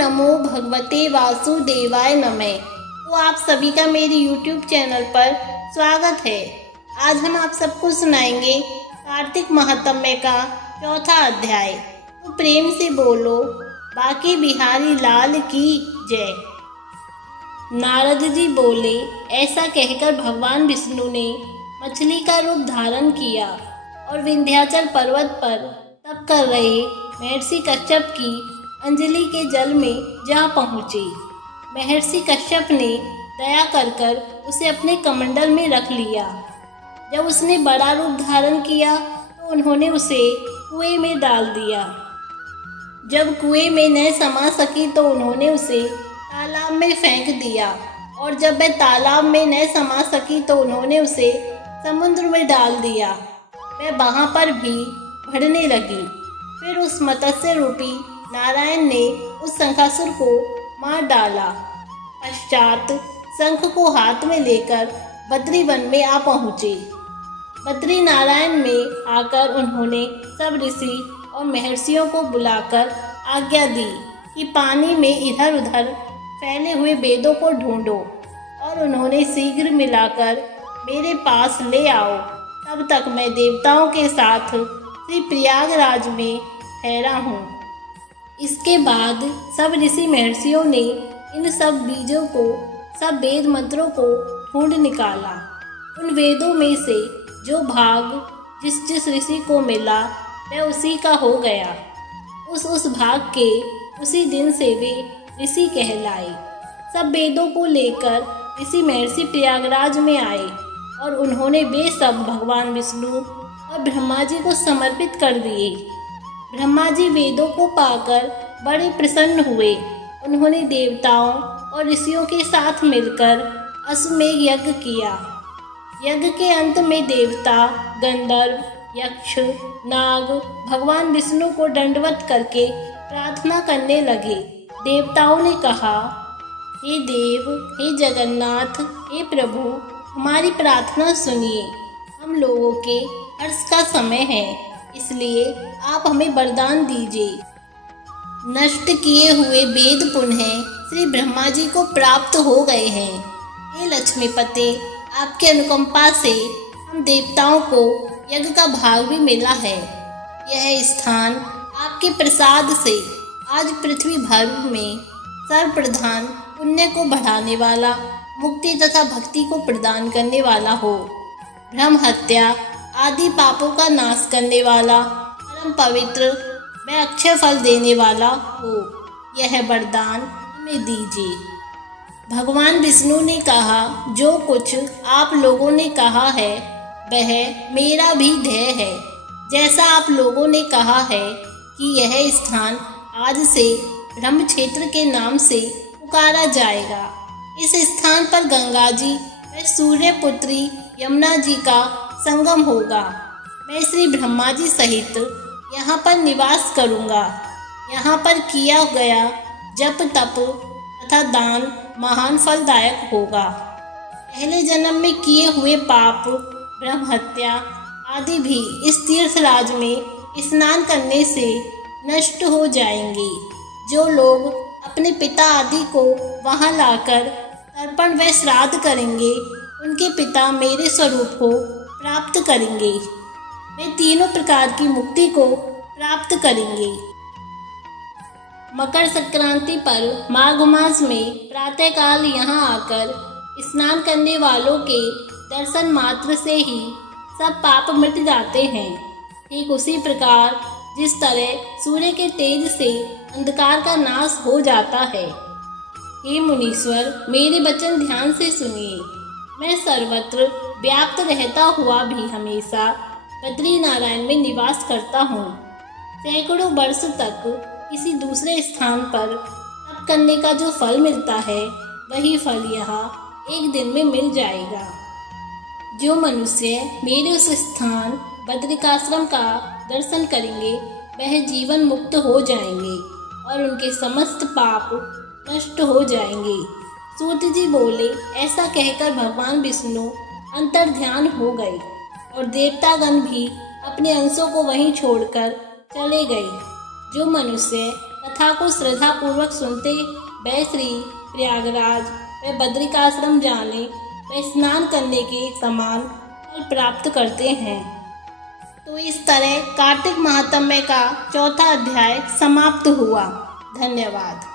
नमो भगवते वासुदेवाय नमः। तो आप सभी का मेरे YouTube चैनल पर स्वागत है। आज हम आप सबको सुनाएंगे कार्तिक महात्म्य का चौथा अध्याय। तो प्रेम से बोलो बाकी बिहारी लाल की जय। नारद जी बोले, ऐसा कहकर भगवान विष्णु ने मछली का रूप धारण किया और विंध्याचल पर्वत पर तप कर रहे महर्षि कश्यप की अंजलि के जल में जा पहुँचे। महर्षि कश्यप ने दया कर उसे अपने कमंडल में रख लिया। जब उसने बड़ा रूप धारण किया तो उन्होंने उसे कुएं में डाल दिया। जब कुएं में न समा सकी तो उन्होंने उसे तालाब में फेंक दिया, और जब वह तालाब में न समा सकी तो उन्होंने उसे समुद्र में डाल दिया। वह वहाँ पर भी बढ़ने लगी। फिर उस मत्स्य रूपी नारायण ने उस शंखासुर को मार डाला। पश्चात शंख को हाथ में लेकर बद्री वन में आ पहुँचे। बद्री नारायण में आकर उन्होंने सब ऋषि और महर्षियों को बुलाकर आज्ञा दी कि पानी में इधर उधर फैले हुए वेदों को ढूंढो और उन्होंने शीघ्र मिलाकर मेरे पास ले आओ। तब तक मैं देवताओं के साथ श्री प्रयागराज में ठहरा हूँ। इसके बाद सब ऋषि महर्षियों ने इन सब बीजों को, सब वेद मंत्रों को ढूंढ निकाला। उन वेदों में से जो भाग जिस जिस ऋषि को मिला वह उसी का हो गया। उस भाग के उसी दिन से वे ऋषि कहलाए। सब वेदों को लेकर ऋषि महर्षि प्रयागराज में आए और उन्होंने वे सब भगवान विष्णु और ब्रह्मा जी को समर्पित कर दिए। ब्रह्मा जी वेदों को पाकर बड़े प्रसन्न हुए। उन्होंने देवताओं और ऋषियों के साथ मिलकर अश्वमेध यज्ञ किया। यज्ञ के अंत में देवता, गंधर्व, यक्ष, नाग भगवान विष्णु को दंडवत करके प्रार्थना करने लगे। देवताओं ने कहा, हे देव, हे जगन्नाथ, हे प्रभु, हमारी प्रार्थना सुनिए। हम लोगों के हर्ष का समय है, इसलिए आप हमें वरदान दीजिए। नष्ट किए हुए वेद पुनः श्री ब्रह्मा जी को प्राप्त हो गए हैं। हे लक्ष्मीपते, आपके अनुकंपा से हम देवताओं को यज्ञ का भाग भी मिला है। यह स्थान आपके प्रसाद से आज पृथ्वी भर में सर्वप्रधान पुण्य को बढ़ाने वाला, मुक्ति तथा भक्ति को प्रदान करने वाला हो। ब्रह्म हत्या आदि पापों का नाश करने वाला, परम पवित्र व अक्षय फल देने वाला हो। यह वरदान हमें दीजिए। भगवान विष्णु ने कहा, जो कुछ आप लोगों ने कहा है वह मेरा भी ध्येय है। जैसा आप लोगों ने कहा है कि यह स्थान आज से ब्रह्म क्षेत्र के नाम से पुकारा जाएगा। इस स्थान पर गंगा जी व सूर्य पुत्री यमुना जी का संगम होगा। मैं श्री ब्रह्मा जी सहित यहाँ पर निवास करूँगा। यहाँ पर किया गया जप तप तथा दान महान फलदायक होगा। पहले जन्म में किए हुए पाप, ब्रह्म हत्या आदि भी इस तीर्थराज में स्नान करने से नष्ट हो जाएंगे। जो लोग अपने पिता आदि को वहाँ लाकर तर्पण व श्राद्ध करेंगे, उनके पिता मेरे स्वरूप को प्राप्त करेंगे। वे तीनों प्रकार की मुक्ति को प्राप्त करेंगे। मकर संक्रांति पर माघ मास में प्रातःकाल यहाँ आकर स्नान करने वालों के दर्शन मात्र से ही सब पाप मिट जाते हैं। ठीक उसी प्रकार जिस तरह सूर्य के तेज से अंधकार का नाश हो जाता है। हे मुनीश्वर, मेरे वचन ध्यान से सुनिए। मैं सर्वत्र व्याप्त रहता हुआ भी हमेशा बद्री नारायण में निवास करता हूँ। सैकड़ों वर्ष तक किसी दूसरे स्थान पर तप करने का जो फल मिलता है, वही फल यहाँ एक दिन में मिल जाएगा। जो मनुष्य मेरे उस स्थान बद्रिकाश्रम का दर्शन करेंगे, वह जीवन मुक्त हो जाएंगे और उनके समस्त पाप नष्ट हो जाएंगे। सूत जी बोले, ऐसा कहकर भगवान विष्णु अंतर ध्यान हो गए और देवतागण भी अपने अंशों को वहीं छोड़कर चले गए। जो मनुष्य कथा को श्रद्धा पूर्वक सुनते वे श्री प्रयागराज व बद्रिकाश्रम जाने व स्नान करने के समान फल प्राप्त करते हैं। तो इस तरह कार्तिक महात्म्य का चौथा अध्याय समाप्त हुआ। धन्यवाद।